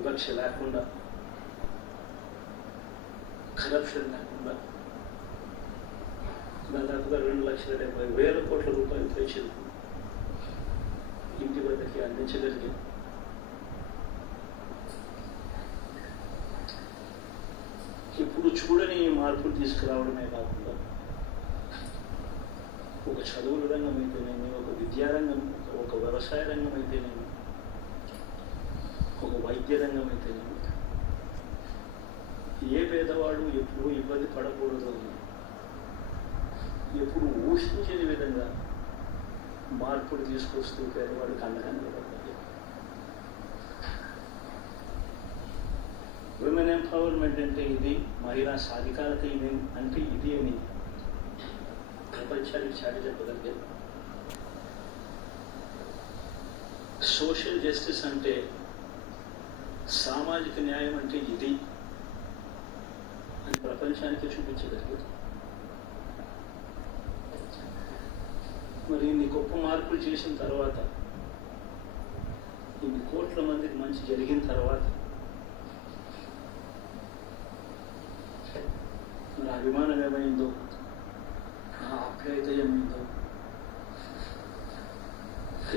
వివక్ష లేకుండా కరప్షన్ లేకుండా దాదాపుగా రెండు లక్షల డెబ్బై వేల కోట్ల రూపాయలు పెంచింది ఇంటి వద్దకి అందించగలిగింది ఇప్పుడు చూడని మార్పులు తీసుకురావడమే కాకుండా ఒక చదువుల రంగం అయితేనేమి ఒక విద్యారంగం ఒక వ్యవసాయ రంగం అయితేనేమి వైద్య రంగం అయితే ఏ పేదవాడు ఎప్పుడు ఇబ్బంది పడకూడదు. ఎప్పుడు ఊహించని విధంగా మార్పులు తీసుకొస్తూ పేదవాడికి అండగా ఉమెన్ విమెన్ ఎంపవర్మెంట్ అంటే ఇది మహిళా సాధికారత ఇది అంటే ఇది అని ప్రపంచానికి చాటి చెప్పగలిగారు సోషల్ జస్టిస్ అంటే సామాజిక న్యాయం అంటే ఇది అని ప్రపంచానికి చూపించగలిగేది మరి ఇన్ని గొప్ప మార్పులు చేసిన తర్వాత ఇన్ని కోట్ల మందికి మంచి జరిగిన తర్వాత మరి అభిమానం ఏమైందో